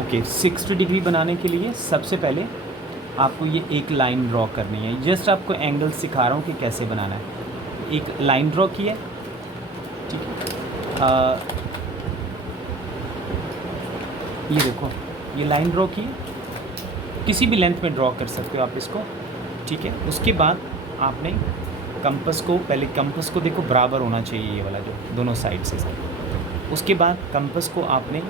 Okay 60 degree बनाने के लिए सबसे पहले आपको ये एक लाइन ड्रॉ करनी है। जस्ट आपको एंगल सिखा रहा हूँ कि कैसे बनाना है। एक लाइन ड्रॉ की है, ठीक है। ये देखो, ये लाइन ड्रॉ की है, किसी भी लेंथ में ड्रॉ कर सकते हो आप इसको, ठीक है। उसके बाद आपने कंपास को, पहले कंपास को देखो बराबर होना चाहिए, ये वाला जो दोनों साइड से साइड। उसके बाद कंपास को आपने,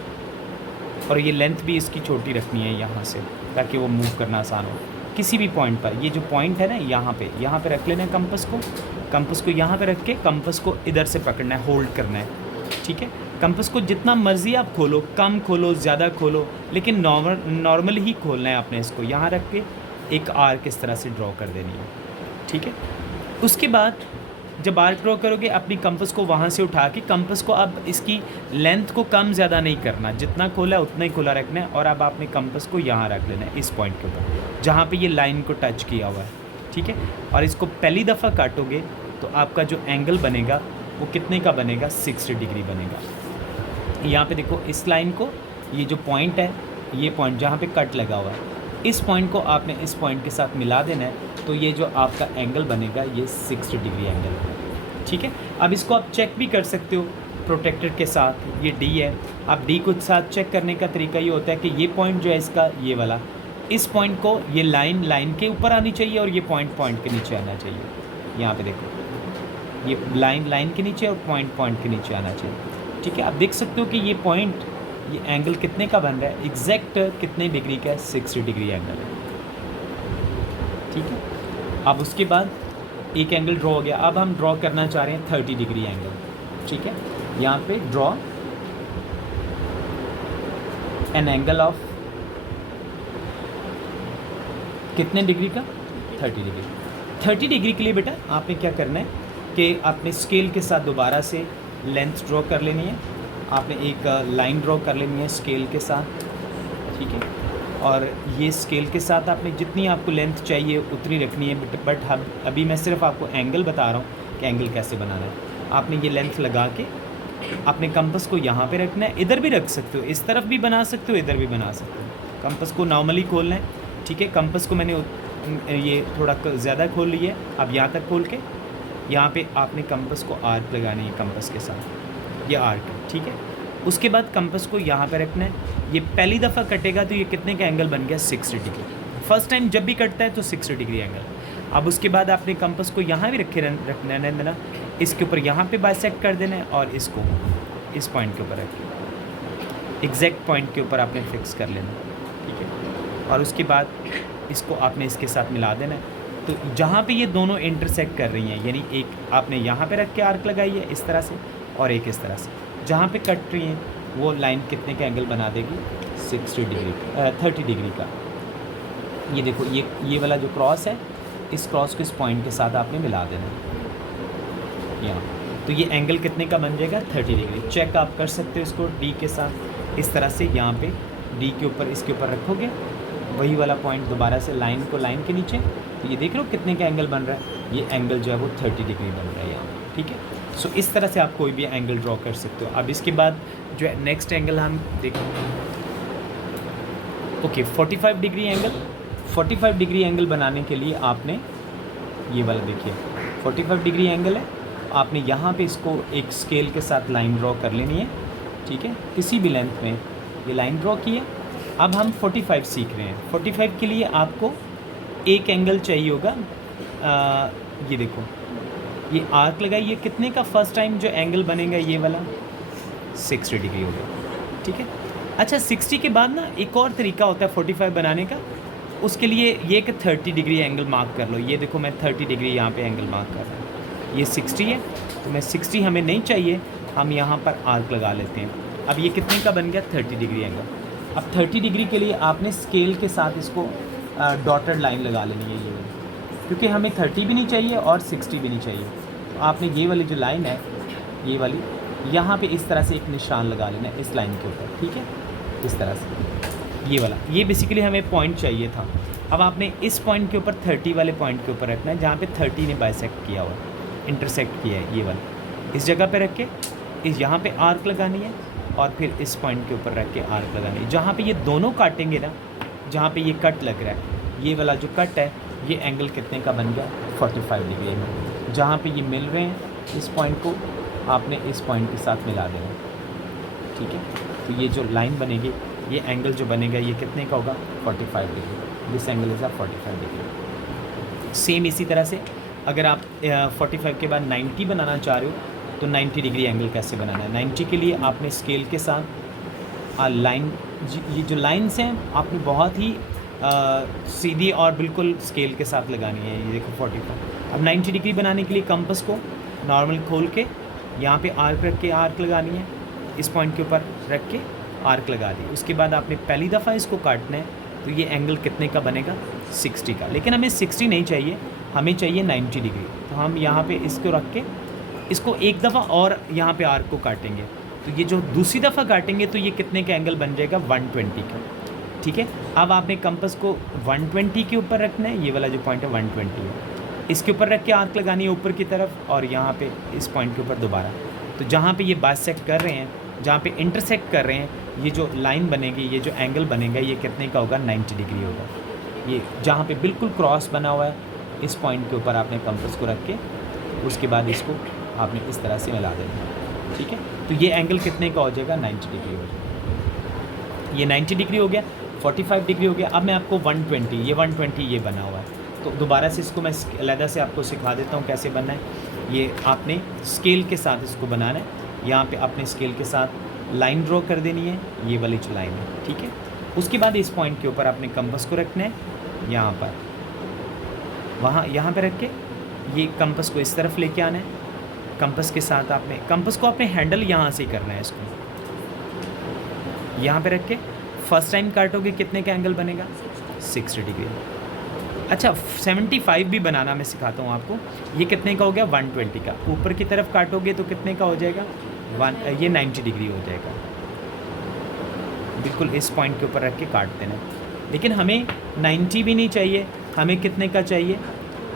और ये लेंथ भी इसकी छोटी रखनी है यहाँ से, ताकि वो मूव करना आसान हो। किसी भी पॉइंट पर, ये जो पॉइंट है ना यहाँ पे रख लेना है कंपास को यहाँ पे रख के कंपास को इधर से पकड़ना है, होल्ड करना है, ठीक है। कंपास को जितना मर्जी आप खोलो, कम खोलो ज़्यादा खोलो, लेकिन नॉर्मल ही खोलना है आपने। इसको यहाँ रख के एक आर्क इस तरह से ड्रॉ कर देनी है, ठीक है। उसके बाद जब आर्क ड्रॉ करोगे, अपनी कंपास को वहाँ से उठा के कंपास को अब इसकी लेंथ को कम ज़्यादा नहीं करना, जितना खोला है उतना ही खोला रखना है। और अब आपने कंपास को यहाँ रख लेना है, इस पॉइंट के ऊपर जहाँ पे ये लाइन को टच किया हुआ है, ठीक है। और इसको पहली दफ़ा काटोगे तो आपका जो एंगल बनेगा वो कितने का बनेगा, 60 डिग्री बनेगा। यहाँ पे देखो, इस लाइन को, ये जो पॉइंट है, ये पॉइंट जहाँ पे कट लगा हुआ है, इस पॉइंट को आपने इस पॉइंट के साथ मिला देना है, तो ये जो आपका एंगल बनेगा ये 60 डिग्री एंगल है, ठीक है। अब इसको आप चेक भी कर सकते हो प्रोटेक्टर के साथ। ये डी है, आप डी को साथ चेक करने का तरीका ये होता है कि ये पॉइंट जो है इसका, ये वाला, इस पॉइंट को, ये लाइन के ऊपर आनी चाहिए और ये पॉइंट के नीचे आना चाहिए। यहाँ पे देखो, ये लाइन के नीचे और पॉइंट के नीचे आना चाहिए, ठीक है। आप देख सकते हो कि ये पॉइंट, ये एंगल कितने का बन रहा है, एग्जैक्ट कितने डिग्री का है, 60 डिग्री एंगल है, ठीक है। अब उसके बाद एक एंगल ड्रॉ हो गया। अब हम ड्रॉ करना चाह रहे हैं 30 डिग्री एंगल, ठीक है। यहाँ पे ड्रॉ एन एंगल ऑफ कितने डिग्री का, 30 डिग्री। 30 डिग्री के लिए बेटा आपने क्या करना है कि आपने स्केल के साथ दोबारा से लेंथ ड्रॉ कर लेनी है, आपने एक लाइन ड्रॉ कर लेनी है स्केल के साथ, ठीक है। और ये स्केल के साथ आपने जितनी आपको लेंथ चाहिए उतनी रखनी है, बट अभी मैं सिर्फ आपको एंगल बता रहा हूँ कि एंगल कैसे बनाना है। आपने ये लेंथ लगा के अपने कंपास को यहाँ पे रखना है। इधर भी रख सकते हो, इस तरफ भी बना सकते हो, इधर भी बना सकते हो। कंपास को नॉर्मली खोलना है, ठीक है। कंपास को मैंने ये थोड़ा ज़्यादा खोल लिया है, अब यहाँ तक खोल के यहाँ पे आपने कंपास को आर्क लगानी है, कंपास के साथ ये आर्क है, ठीक है। उसके बाद कंपास को यहाँ पे रखना है। ये पहली दफ़ा कटेगा तो ये कितने का एंगल बन गया, 60 डिग्री। फर्स्ट टाइम जब भी कटता है तो 60 डिग्री एंगल। अब उसके बाद आपने कंपास को यहाँ भी रखना है, इसके ऊपर यहाँ पे बाइसेक्ट कर देना है, और इसको इस पॉइंट के ऊपर रख के एग्जैक्ट पॉइंट के ऊपर आपने फिक्स कर लेना, ठीक है। और उसके बाद इसको आपने इसके साथ मिला देना है। तो जहाँ पे ये दोनों इंटरसेक्ट कर रही हैं, यानी एक आपने यहाँ पे रख के आर्क लगाई है इस तरह से, और एक इस तरह से, जहाँ पे कट रही हैं वो लाइन कितने का एंगल बना देगी, 60 डिग्री 30 डिग्री का। ये देखो, ये वाला जो क्रॉस है, इस क्रॉस को इस पॉइंट के साथ आपने मिला देना है यहाँ, तो ये एंगल कितने का बन जाएगा, 30 डिग्री। चेक आप कर सकते हो इसको डी के साथ, इस तरह से यहाँ पे डी के ऊपर, इसके ऊपर रखोगे, वही वाला पॉइंट दोबारा से लाइन को लाइन के नीचे, तो ये देख रहे हो कितने का एंगल बन रहा है, ये एंगल जो है वो 30 डिग्री बन रहा है यहाँ, ठीक है। सो इस तरह से आप कोई भी एंगल ड्रॉ कर सकते हो। अब इसके बाद जो है नेक्स्ट एंगल हम देखेंगे, okay 45 degree angle. 45 degree angle बनाने के लिए आपने ये वाला देखिए 45 डिग्री एंगल है, आपने यहाँ पे इसको एक स्केल के साथ लाइन ड्रॉ कर लेनी है, ठीक है। किसी भी लेंथ में ये लाइन ड्रॉ की है। अब हम 45 सीख रहे हैं। 45 के लिए आपको एक एंगल चाहिए होगा, ये देखो, ये आर्क लगाइए, कितने का फर्स्ट टाइम जो एंगल बनेगा ये वाला, 60 डिग्री होगा, ठीक है। अच्छा 60 के बाद ना एक और तरीका होता है 45 बनाने का, उसके लिए ये कि 30 डिग्री एंगल मार्क कर लो। ये देखो मैं 30 डिग्री यहाँ पे एंगल मार्क कर रहा हूँ, ये 60 है, तो मैं 60 हमें नहीं चाहिए, हम यहाँ पर आर्क लगा लेते हैं। अब ये कितने का बन गया, 30 डिग्री एंगल। अब 30 डिग्री के लिए आपने स्केल के साथ इसको डॉटेड लाइन लगा लेनी है, ये क्योंकि हमें 30 भी नहीं चाहिए और 60 भी नहीं चाहिए। तो आपने ये वाली जो लाइन है, ये वाली, यहाँ पे इस तरह से एक निशान लगा लेना है इस लाइन के ऊपर, ठीक है, इस तरह से ये वाला। ये बेसिकली हमें पॉइंट चाहिए था। अब आपने इस पॉइंट के ऊपर 30 वाले पॉइंट के ऊपर रखना है, जहाँ पे 30 ने बाइसेक्ट किया हुआ, इंटरसेक्ट किया है, ये वाला इस जगह पे रख के इस यहाँ पे आर्क लगानी है, और फिर इस पॉइंट के ऊपर रख के आर्क लगानी है। जहाँ पे ये दोनों काटेंगे ना, जहाँ पे ये कट लग रहा है, ये वाला जो कट है, ये एंगल कितने का बन गया, 45 डिग्री एंगल। जहाँ पे ये मिल रहे हैं, इस पॉइंट को आपने इस पॉइंट के साथ मिला देना, ठीक है। तो ये जो लाइन बनेगी, ये एंगल जो बनेगा, ये कितने का होगा, 45 degree. This angle is 45 degree. Same इसी तरह से अगर आप 45 के बाद 90 बनाना चाह रहे हो तो 90 डिग्री एंगल कैसे बनाना है। 90 के लिए आपने स्केल के साथ लाइन, ये जो लाइन्स हैं आपने बहुत ही सीधी और बिल्कुल स्केल के साथ लगानी है। ये देखो 45। अब 90 डिग्री बनाने के लिए कंपास को नॉर्मल खोल के यहाँ पे आर्क रख के आर्क लगानी है, इस पॉइंट के ऊपर रख के आर्क लगा दी। उसके बाद आपने पहली दफ़ा इसको काटना है, तो ये एंगल कितने का बनेगा, 60 का। लेकिन हमें 60 नहीं चाहिए, हमें चाहिए 90 डिग्री। तो हम यहाँ पे इसको रख के इसको एक दफ़ा और यहाँ पे आर्क को काटेंगे, तो ये जो दूसरी दफ़ा काटेंगे तो ये कितने का एंगल बन जाएगा, 120 का, ठीक है। अब आपने कंपास को 120 के ऊपर रखना है, ये वाला जो पॉइंट है 120 है, इसके ऊपर रख के आर्क लगानी है ऊपर की तरफ, और यहाँ पे इस पॉइंट के ऊपर दोबारा। तो जहाँ पे ये बाइसेक्ट कर रहे हैं, जहाँ पे इंटरसेक्ट कर रहे हैं, ये जो लाइन बनेगी, ये जो एंगल बनेगा, ये कितने का होगा, 90 डिग्री होगा। ये जहाँ पे बिल्कुल क्रॉस बना हुआ है, इस पॉइंट के ऊपर आपने कंपास को रख के उसके बाद इसको आपने इस तरह से मिला देना, ठीक है। तो ये एंगल कितने का हो जाएगा, 90 डिग्री हो जाएगा। ये 90 डिग्री हो गया, 45 डिग्री हो गया। अब मैं आपको 120, ये 120 ये बना हुआ है, तो दोबारा से इसको मैं अलहदा से आपको सिखा देता हूँ कैसे बनना है। ये आपने स्केल के साथ इसको बनाना है, यहाँ पे अपने स्केल के साथ लाइन ड्रॉ कर देनी है, ये वाली जो लाइन है, ठीक है। उसके बाद इस पॉइंट के ऊपर आपने कंपास को रखना है, यहाँ पर, वहाँ यहाँ पे रख के ये कंपास को इस तरफ लेके आना है। कंपास के साथ आपने कंपास को अपने हैंडल यहाँ से करना है, इसको यहाँ पे रख के फर्स्ट टाइम काटोगे कितने का एंगल बनेगा, 60 डिग्री। अच्छा 75 भी बनाना मैं सिखाता हूँ आपको। ये कितने का हो गया, 120 का। ऊपर की तरफ काटोगे तो कितने का हो जाएगा, ये 90 डिग्री हो जाएगा। बिल्कुल इस पॉइंट के ऊपर रख के काट देना। लेकिन हमें 90 भी नहीं चाहिए, हमें कितने का चाहिए,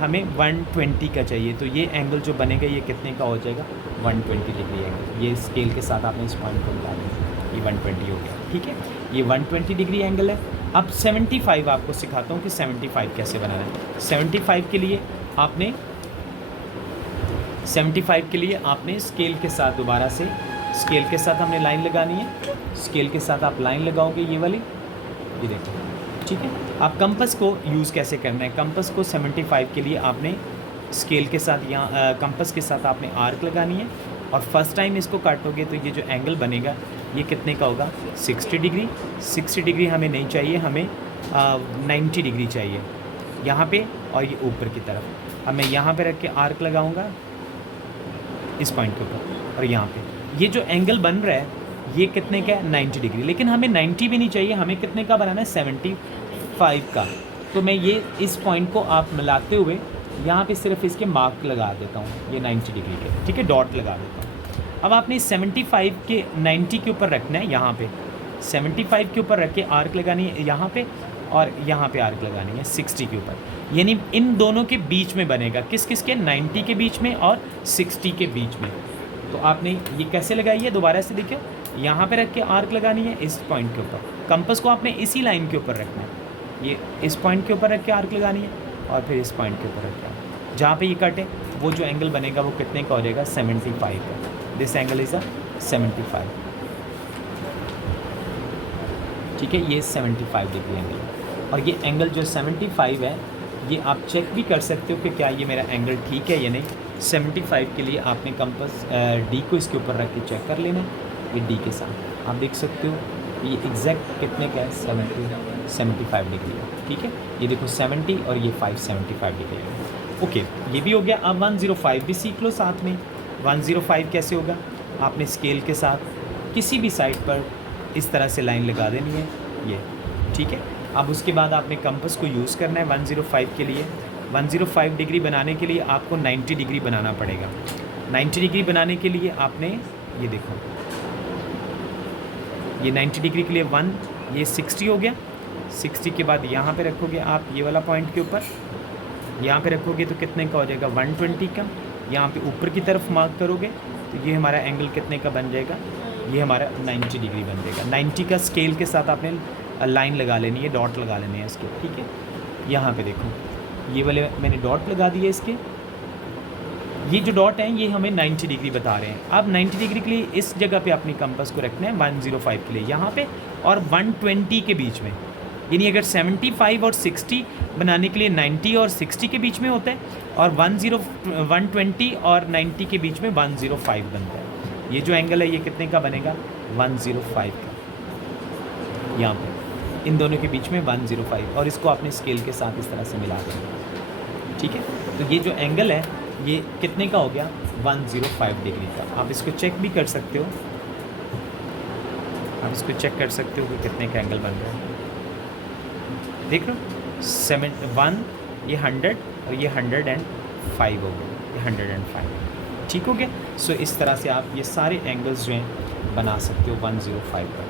हमें 120 का चाहिए। तो ये एंगल जो बनेगा ये कितने का हो जाएगा, 120 डिग्री एंगल। ये स्केल के साथ आपने इस पॉइंट को मिला देना, ये 120 हो गया, ठीक है। ये 120 डिग्री एंगल है। अब 75 आपको सिखाता हूँ कि 75 कैसे बनाना है। 75 के लिए आपने स्केल के साथ दोबारा से स्केल के साथ हमने लाइन लगानी है। स्केल के साथ आप लाइन लगाओगे ये वाली, ये देखो, ठीक है। आप कंपास को यूज़ कैसे करना है, कंपास को 75 के लिए आपने स्केल के साथ यहाँ कंपास के साथ आपने आर्क लगानी है, और फर्स्ट टाइम इसको काटोगे तो ये जो एंगल बनेगा ये कितने का होगा, 60 डिग्री। 60 डिग्री हमें नहीं चाहिए, हमें 90 डिग्री चाहिए यहाँ पे, और ये ऊपर की तरफ। अब मैं यहाँ पे रख के आर्क लगाऊंगा इस पॉइंट के ऊपर, और यहाँ पे ये जो एंगल बन रहा है ये कितने का है, 90 डिग्री। लेकिन हमें 90 भी नहीं चाहिए, हमें कितने का बनाना है, 75 का। तो मैं ये इस पॉइंट को आप मिलाते हुए यहाँ पे सिर्फ इसके मार्क लगा देता हूँ, ये 90 डिग्री के, ठीक है, डॉट लगा देता हूँ। अब आपने 75 के 90 के ऊपर रखना है, यहाँ पे 75 के ऊपर रख के आर्क लगानी है यहाँ पे, और यहाँ पे आर्क लगानी है 60 के ऊपर। यानी इन दोनों के बीच में बनेगा, किस किस के, 90 के बीच में और 60 के बीच में। तो आपने ये कैसे लगाई है, दोबारा से देखिए, यहाँ पे रख के आर्क लगानी है इस पॉइंट के ऊपर। कंपास को आपने इसी लाइन के ऊपर रखना है, ये इस पॉइंट के ऊपर रख के आर्क लगानी है, और फिर इस पॉइंट के ऊपर रख के जहाँ पे ये कटे वो जो एंगल बनेगा वो कितने का हो जाएगा, 75 का। दिस एंगल इज़ 75, ठीक है। ये 75 डिग्री एंगल है, और ये एंगल जो 75 है ये आप चेक भी कर सकते हो कि क्या ये मेरा एंगल ठीक है या नहीं। 75 के लिए आपने कंपास डी को इसके ऊपर रख के चेक कर लेना है, ये डी के साथ आप देख सकते हो ये एग्जैक्ट कितने का है, 75 डिग्री है, ठीक है। ये देखो 70 और ये 75 डिग्री है, ओके। ये भी हो गया। अब 105 भी सीख लो साथ में। 105 कैसे होगा, आपने स्केल के साथ किसी भी साइड पर इस तरह से लाइन लगा देनी है, ये, ठीक है। अब उसके बाद आपने कंपास को यूज़ करना है 105 के लिए। 105 डिग्री बनाने के लिए आपको 90 डिग्री बनाना पड़ेगा। 90 डिग्री बनाने के लिए आपने ये देखो, ये 90 डिग्री के लिए 1, ये 60 हो गया। 60 के बाद यहाँ पे रखोगे आप ये वाला पॉइंट के ऊपर, यहाँ पे रखोगे तो कितने का हो जाएगा, 120 का। यहाँ पे ऊपर की तरफ मार्क करोगे तो ये हमारा एंगल कितने का बन जाएगा, ये हमारा 90 डिग्री बन जाएगा। 90 का स्केल के साथ आपने लाइन लगा लेनी है, डॉट लगा लेने हैं इसके, ठीक है। यहाँ पे देखो ये वाले मैंने डॉट लगा दिए इसके, ये जो डॉट हैं ये हमें 90 डिग्री बता रहे हैं। अब 90 डिग्री के लिए इस जगह पे अपनी कंपास को रखना है 105 के लिए यहाँ पे, और 120 के बीच में, यानी अगर 75 और 60 बनाने के लिए 90 और 60 के बीच में होता है, और 120 और 90 के बीच में 105 बनता है। ये जो एंगल है ये कितने का बनेगा? 105 का, यहाँ पे इन दोनों के बीच में 105, और इसको आपने स्केल के साथ इस तरह से मिला देंगे, ठीक है। तो ये जो एंगल है ये कितने का हो गया? 105 डिग्री का। आप इसको चेक भी कर सकते हो, आप इसको चेक कर सकते हो कि कितने का एंगल बन रहा है। देख लो 1, ये 100 और ये 105 हो गया, ये 105, ठीक हो गया। सो इस तरह से आप ये सारे एंगल्स जो हैं बना सकते हो 105 पर।